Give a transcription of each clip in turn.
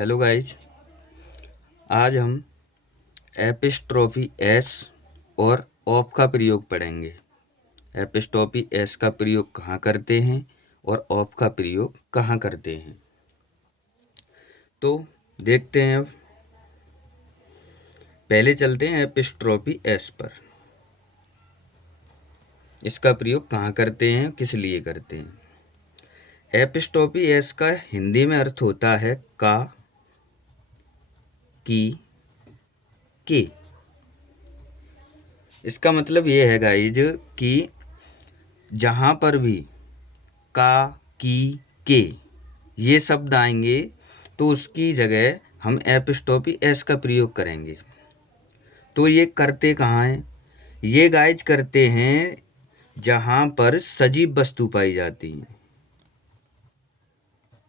Hello guys. आज हम epistrophy S और ऑफ का प्रयोग पढ़ेंगे। एपिस्ट्रोफी एस का प्रयोग कहाँ करते हैं और ऑफ का प्रयोग कहाँ करते हैं, तो देखते हैं। अब पहले चलते हैं एपिस्ट्रोफी एस पर। इसका प्रयोग कहाँ करते हैं, किस लिए करते हैं। एपिस्ट्रोफी एस का हिंदी में अर्थ होता है का, की, के। इसका मतलब ये है गाइज कि जहाँ पर भी का, की, के ये शब्द आएंगे तो उसकी जगह हम एपिस्ट्रोफी एस का प्रयोग करेंगे। तो ये करते कहाँ हैं? ये गाइज करते हैं जहाँ पर सजीव वस्तु पाई जाती हैं।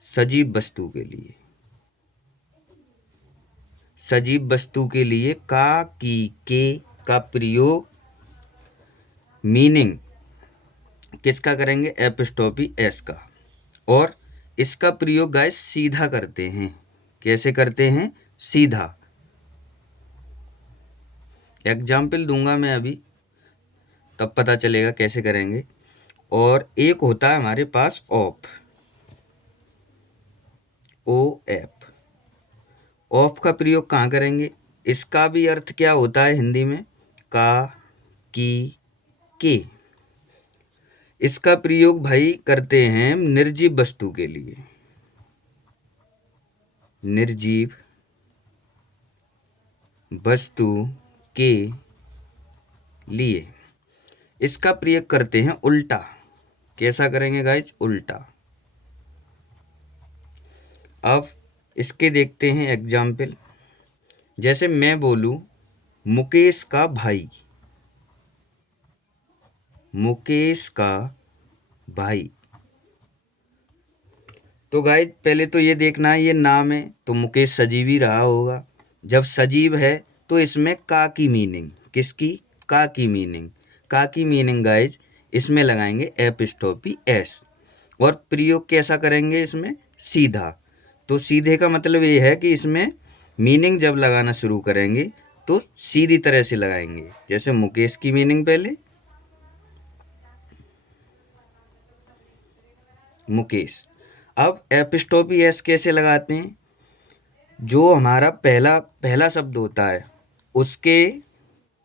सजीव वस्तु के लिए, सजीव वस्तु के लिए का, की, के का प्रयोग मीनिंग किसका करेंगे? एपिस्ट्रोफी एस का। और इसका प्रयोग गाइस सीधा करते हैं। कैसे करते हैं? सीधा। एग्जाम्पल दूंगा मैं अभी, तब पता चलेगा कैसे करेंगे। और एक होता है हमारे पास ऑफ, ओ एफ। ऑफ का प्रयोग कहाँ करेंगे? इसका भी अर्थ क्या होता है हिंदी में? का, की, के। इसका प्रयोग भाई करते हैं निर्जीव वस्तु के लिए। निर्जीव वस्तु के लिए इसका प्रयोग करते हैं उल्टा। कैसा करेंगे गाइज? उल्टा। अब इसके देखते हैं एग्जाम्पल। जैसे मैं बोलूं मुकेश का भाई, मुकेश का भाई। तो गाइज पहले तो ये देखना है, ये नाम है तो मुकेश सजीव ही रहा होगा। जब सजीव है तो इसमें का की मीनिंग, किसकी? का की मीनिंग। का की मीनिंग गाइज इसमें लगाएंगे एपिस्ट्रोफी एस। और प्रयोग कैसा करेंगे इसमें? सीधा। तो सीधे का मतलब ये है कि इसमें मीनिंग जब लगाना शुरू करेंगे तो सीधी तरह से लगाएंगे। जैसे मुकेश की मीनिंग पहले मुकेश। अब एपिस्ट्रोफी एस कैसे लगाते हैं? जो हमारा पहला पहला शब्द होता है उसके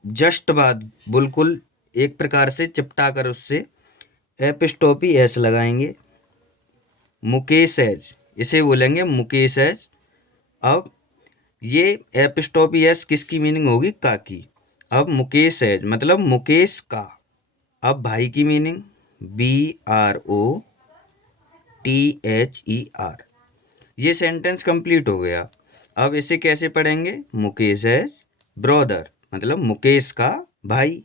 जस्ट बाद बिल्कुल एक प्रकार से चिपटा कर उससे एपिस्ट्रोफी एस लगाएंगे। मुकेश एज, इसे बोलेंगे मुकेश एज। अब ये एपिस्ट्रोफी एस किसकी मीनिंग होगी? का की। अब मुकेश एज मतलब मुकेश का। अब भाई की मीनिंग BROTHER। ये सेंटेंस कंप्लीट हो गया। अब इसे कैसे पढ़ेंगे? मुकेश एज ब्रदर मतलब मुकेश का भाई।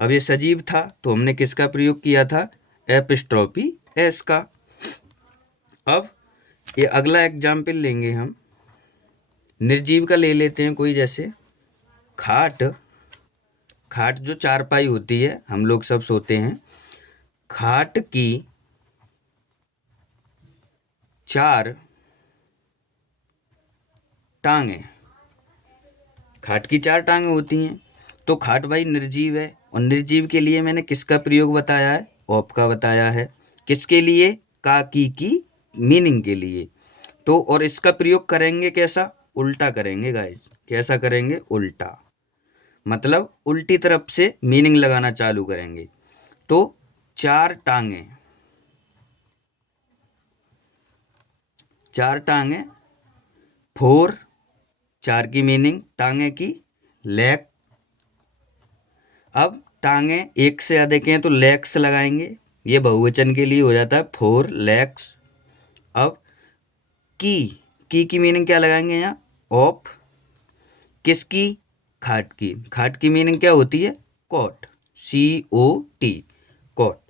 अब ये सजीव था तो हमने किसका प्रयोग किया था? एपिस्ट्रोफी एस का। अब ये अगला एग्जाम्पल लेंगे हम, निर्जीव का ले लेते हैं कोई। जैसे खाट। खाट जो चारपाई होती है, हम लोग सब सोते हैं। खाट की 4 टांगे, खाट की 4 टांगे होती हैं। तो खाट भाई निर्जीव है, और निर्जीव के लिए मैंने किसका प्रयोग बताया है? ऑफ का बताया है। किसके लिए? का की मीनिंग के लिए। तो और इसका प्रयोग करेंगे कैसा? उल्टा करेंगे गाइस। कैसा करेंगे? उल्टा। मतलब उल्टी तरफ से मीनिंग लगाना चालू करेंगे। तो 4 टांगे, 4 टांगे। 4, 4 की मीनिंग टांगे की लेग। अब टांगे एक से अधिक हैं तो लेग्स लगाएंगे, ये बहुवचन के लिए हो जाता है 4 लेग्स। अब की मीनिंग क्या लगाएंगे यहाँ? ऑफ। किसकी? खाट की। खाट की मीनिंग क्या होती है? Cot, COT, cot.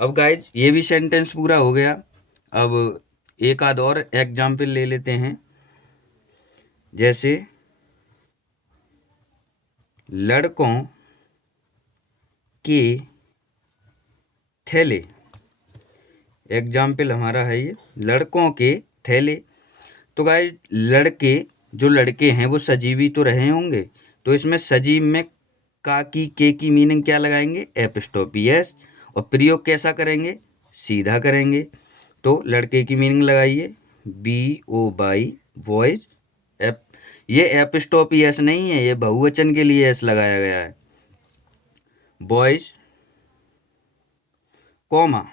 अब गाइज ये भी सेंटेंस पूरा हो गया। अब एक आध और एग्जाम्पल ले लेते हैं। जैसे लड़कों के थैले। एग्जाम्पल हमारा है ये लड़कों के थैले। तो गाइस जो लड़के हैं वो सजीवी तो रहे होंगे, तो इसमें सजीव में का की के की मीनिंग क्या लगाएंगे, एपिस्टोपी एस। और प्रयोग कैसा करेंगे, सीधा करेंगे। तो लड़के की मीनिंग लगाइए, बी ओ बाई बॉयज। एप ये एपिस्टोपी एस नहीं है, ये बहुवचन के लिए एस लगाया गया है। बॉयज कॉमा,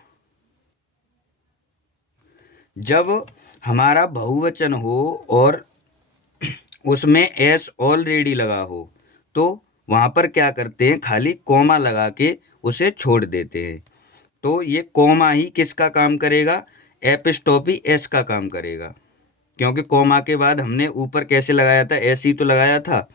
जब हमारा बहुवचन हो और उसमें एस ऑलरेडी लगा हो तो वहाँ पर क्या करते हैं, खाली कॉमा लगा के उसे छोड़ देते हैं। तो ये कॉमा ही किसका काम करेगा, एपिस्टोपी एस का काम करेगा, क्योंकि कॉमा के बाद हमने ऊपर कैसे लगाया था, एस ही तो लगाया था।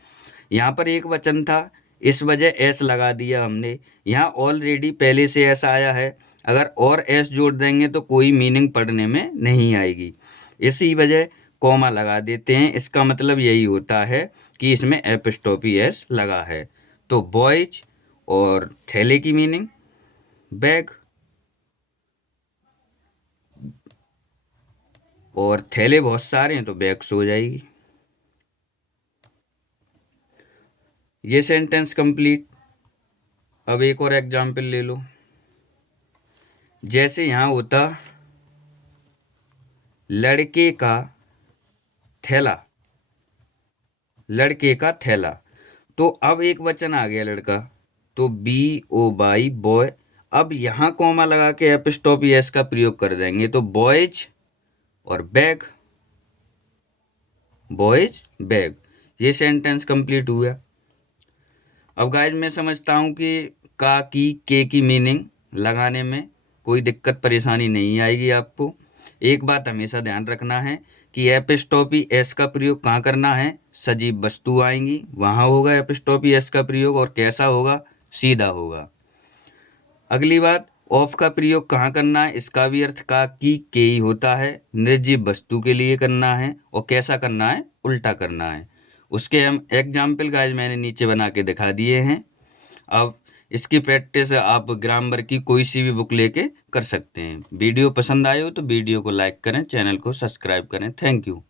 यहाँ पर एक वचन था, इस वजह एस लगा दिया हमने। यहाँ ऑलरेडी पहले से एस आया है, अगर और एस जोड़ देंगे तो कोई मीनिंग पढ़ने में नहीं आएगी, इसी वजह कॉमा लगा देते हैं। इसका मतलब यही होता है कि इसमें एपिस्टोपी एस लगा है। तो बॉयज और थैले की मीनिंग बैग, और थैले बहुत सारे हैं तो बैग्स हो जाएगी। ये सेंटेंस कंप्लीट। अब एक और एग्जाम्पल ले लो। जैसे यहाँ होता लड़के का थैला, लड़के का थैला, तो अब एक वचन आ गया लड़का, तो बी ओ बाई बॉय। अब यहाँ कॉमा लगा के एपिस्टोपी एस का प्रयोग कर देंगे, तो बॉयज और बैग, बॉयज बैग। ये सेंटेंस कंप्लीट हुआ। अब गाइज मैं समझता हूँ कि का की के की मीनिंग लगाने में कोई दिक्कत परेशानी नहीं आएगी आपको। एक बात हमेशा ध्यान रखना है कि एपिस्टोपी एस का प्रयोग कहाँ करना है, सजीव वस्तु आएंगी वहाँ होगा एपिस्टोपी एस का प्रयोग, और कैसा होगा, सीधा होगा। अगली बात, ऑफ का प्रयोग कहाँ करना है, इसका भी अर्थ का की के ही होता है, निर्जीव वस्तु के लिए करना है, और कैसा करना है, उल्टा करना है। उसके हम एग्जाम्पल गाइस मैंने नीचे बना के दिखा दिए हैं। अब इसकी प्रैक्टिस आप ग्रामर की कोई सी भी बुक लेके कर सकते हैं। वीडियो पसंद आए हो तो वीडियो को लाइक करें, चैनल को सब्सक्राइब करें। Thank you.